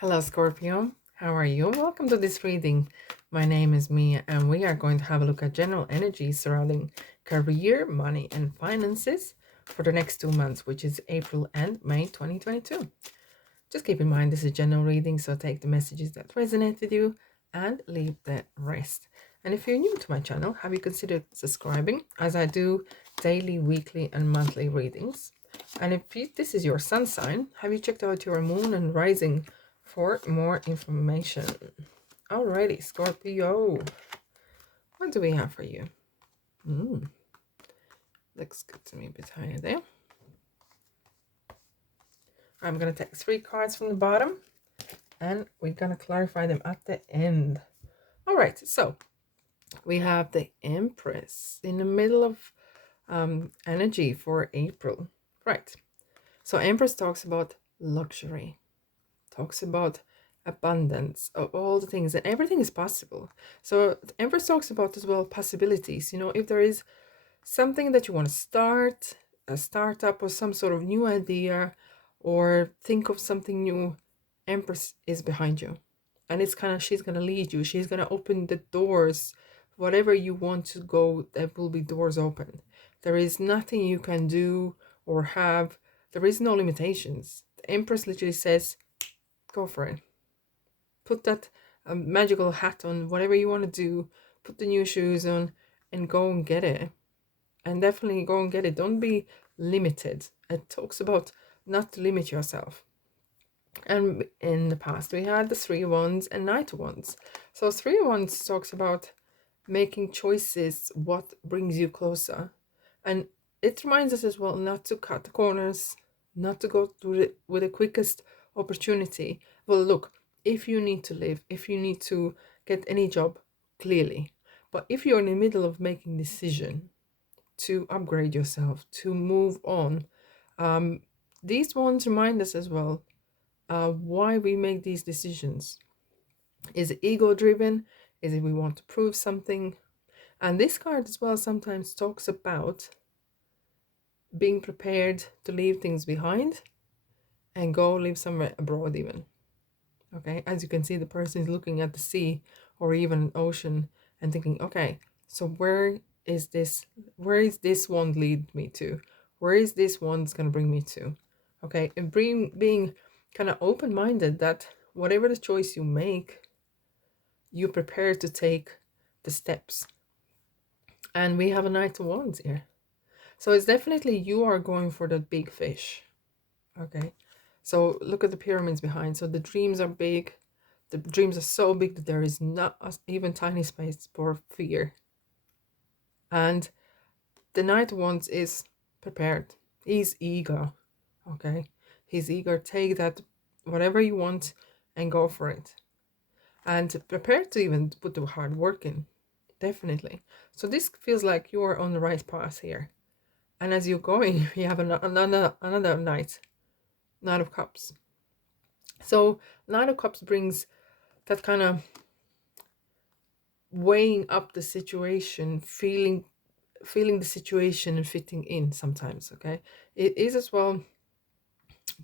Hello, Scorpio. How are you? Welcome to this reading. My name is Mia, and we are going to have a look at general energy surrounding career, money, and finances for the next 2 months, which is April and May 2022. Just keep in mind this is general reading, so take the messages that resonate with you and leave the rest. And if you're new to my channel, have you considered subscribing, as I do daily, weekly, and monthly readings? And if this is your sun sign, have you checked out your moon and rising for more information? Alrighty, Scorpio, what do we have for you? Looks good to me, a bit higher there. I'm going to take 3 cards from the bottom, and we're going to clarify them at the end. All right, so we have the Empress in the middle of energy for April. Right. So Empress talks about luxury, talks about abundance of all the things, and everything is possible. So the Empress talks about as well possibilities. You know, if there is something that you want to start, a startup or some sort of new idea, or think of something new, Empress is behind you. And it's kind of, she's going to lead you. She's going to open the doors. Whatever you want to go, there will be doors open. There is nothing you can do or have. There is no limitations. The Empress literally says, go for it. Put that magical hat on, whatever you want to do. Put the new shoes on and go and get it. And definitely go and get it. Don't be limited. It talks about not to limit yourself. And in the past, we had the 3 of Wands and Knight of Wands. So 3 of Wands talks about making choices, what brings you closer. And it reminds us as well not to cut the corners, not to go with the quickest opportunity. Well, look, if you need to live, if you need to get any job, clearly. But if you're in the middle of making a decision to upgrade yourself, to move on, these ones remind us as well why we make these decisions. Is it ego driven? Is it we want to prove something? And this card as well sometimes talks about being prepared to leave things behind and go live somewhere abroad even. Okay, as you can see, the person is looking at the sea or even an ocean and thinking, okay, so where is this one lead me to? Where is this one's going to bring me to? Okay, and being kind of open-minded that whatever the choice you make, you prepare to take the steps. And we have a Knight of Wands here. So it's definitely you are going for that big fish. Okay, so look at the pyramids behind. So the dreams are big. The dreams are so big that there is not even tiny space for fear. And the Knight of Wands is prepared. He's eager. Okay, he's eager. Take that, whatever you want, and go for it. And prepared to even put the hard work in. Definitely. So this feels like you are on the right path here. And as you're going, you have another Knight of Cups. So Knight of Cups brings that kind of weighing up the situation, feeling the situation and fitting in sometimes. Okay, it is as well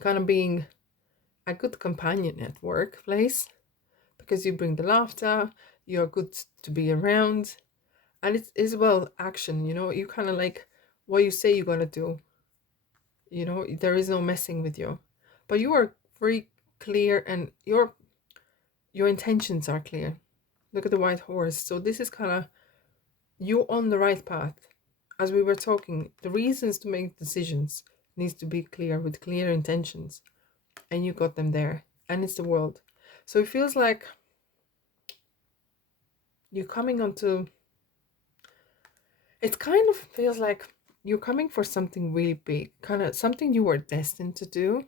kind of being a good companion at workplace, because you bring the laughter, you're good to be around, and it is well action. You know, you kind of like what you say you're gonna do. You know, there is no messing with you, but you are very clear, and your intentions are clear. Look at the white horse. So this is kind of you on the right path. As we were talking, the reasons to make decisions needs to be clear, with clear intentions, and you got them there, and it's the world. So it feels like you're coming onto, it kind of feels like you're coming for something really big, kind of something you were destined to do.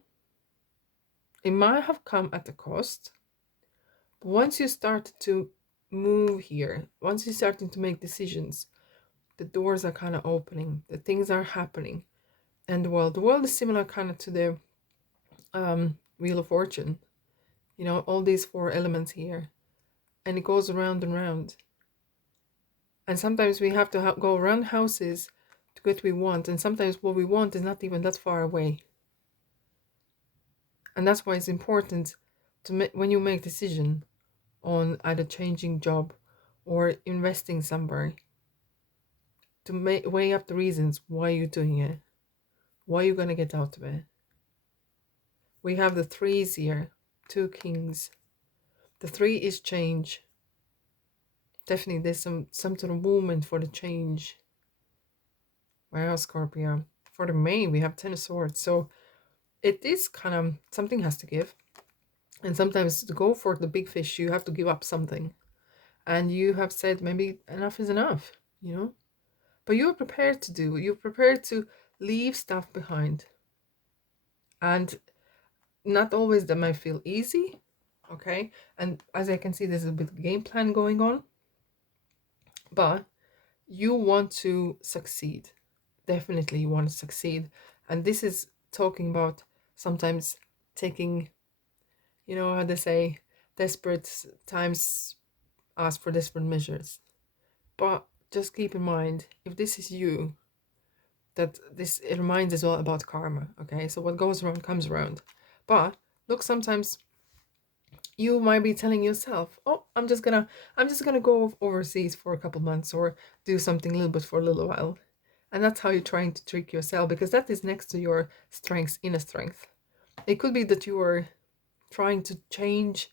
It might have come at a cost, but once you start to move here, once you're starting to make decisions, the doors are kind of opening, the things are happening. And the world is similar kind of to the Wheel of Fortune. You know, all these 4 elements here, and it goes around and round. And sometimes we have to go around houses to get what we want, and sometimes what we want is not even that far away. And that's why it's important when you make decision on either changing job or investing somewhere, to weigh up the reasons why you're doing it, why you're going to get out of it. We have the threes here, two kings. The three is change. Definitely there's some sort of movement for the change. Wow, Scorpio. For the May, we have 10 of swords. So it is kind of, something has to give. And sometimes to go for the big fish, you have to give up something. And you have said maybe enough is enough, you know? But you're prepared to do, you're prepared to leave stuff behind. And not always that might feel easy, okay? And as I can see, there's a bit of game plan going on. But you want to succeed. Definitely you want to succeed. And this is talking about sometimes taking, you know how they say, desperate times ask for desperate measures. But just keep in mind, if this is you, that this, it reminds as well about karma, okay? So what goes around comes around. But look, sometimes you might be telling yourself, oh, I'm just gonna go overseas for a couple months or do something a little bit for a little while. And that's how you're trying to trick yourself, because that is next to your strengths, inner strength. It could be that you are trying to change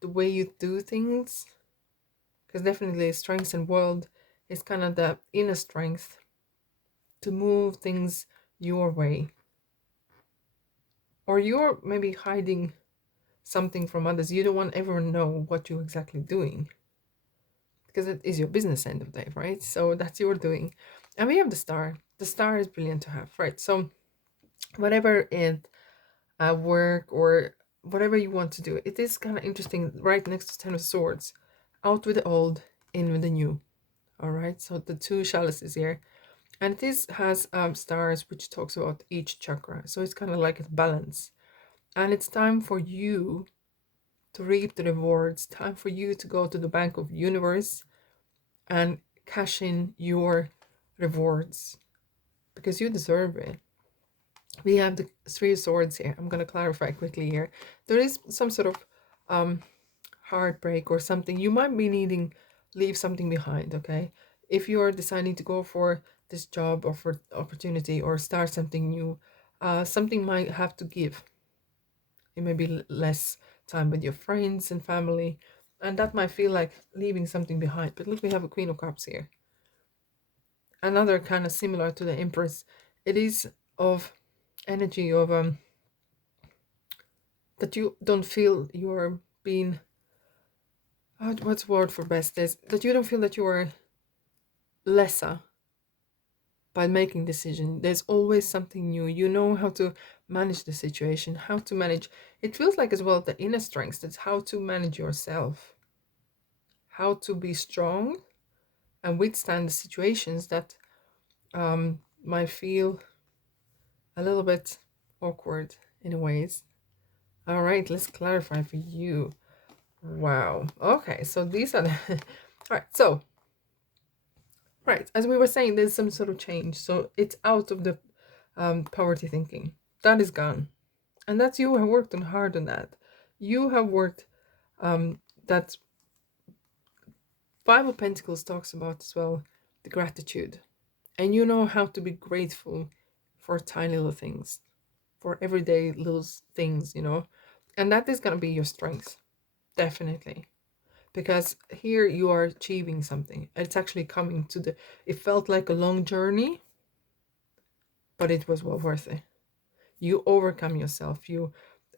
the way you do things, because definitely strengths and world is kind of the inner strength to move things your way. Or you're maybe hiding something from others. You don't want everyone to know what you're exactly doing, because it is your business end of the day, right? So that's your doing. And we have the star. The star is brilliant to have, right? So whatever it work or whatever you want to do, it is kind of interesting, right next to 10 of swords. Out with the old, in with the new. All right, so the two chalices here, and this has stars which talks about each chakra, so it's kind of like a balance. And it's time for you to reap the rewards, time for you to go to the bank of universe and cash in your rewards, because you deserve it. We have the three of swords here. I'm going to clarify quickly here. There is some sort of heartbreak or something. You might be needing leave something behind, okay? If you're deciding to go for this job or for opportunity or start something new, something might have to give. It may be less time with your friends and family, and that might feel like leaving something behind. But look, we have a Queen of Cups here. Another kind of similar to the Empress. It is of energy of that you don't feel you're being, what's the word for best is that you don't feel that you are lesser by making decision. There's always something new. You know how to manage the situation, how to manage. It feels like as well the inner strength. That's how to manage yourself, how to be strong and withstand the situations that might feel a little bit awkward in ways. All right, let's clarify for you. Wow. Okay, so these are the all right. So right, as we were saying, there's some sort of change. So it's out of the poverty thinking. That is gone. And that's, you have worked on hard on that. You have worked that Five of Pentacles talks about as well the gratitude. And you know how to be grateful for tiny little things, for everyday little things, you know. And that is gonna be your strength. Definitely. Because here you are achieving something. It's actually coming to the, it felt like a long journey, but it was well worth it. You overcome yourself. You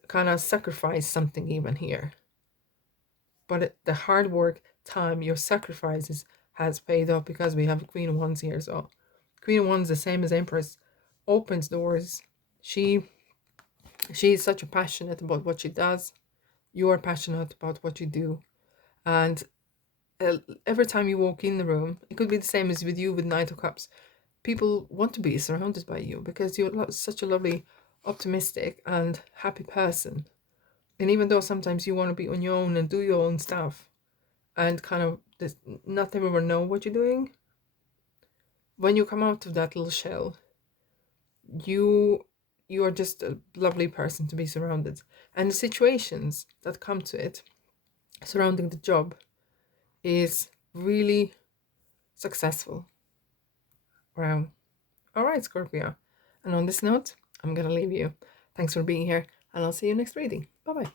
kind of sacrifice something even here. But the hard work, time, your sacrifices has paid off, because we have Queen of Wands here. So Queen of Wands, the same as Empress, opens doors. She is such a passionate about what she does. You are passionate about what you do. And every time you walk in the room, it could be the same as with you with Knight of Cups. People want to be surrounded by you because you're such a lovely, optimistic and happy person. And even though sometimes you want to be on your own and do your own stuff and kind of not everyone know what you're doing, when you come out of that little shell, you you are just a lovely person to be surrounded. And the situations that come to it surrounding the job is really successful. Wow. All right, Scorpio. And on this note, I'm going to leave you. Thanks for being here, and I'll see you next reading. Bye bye.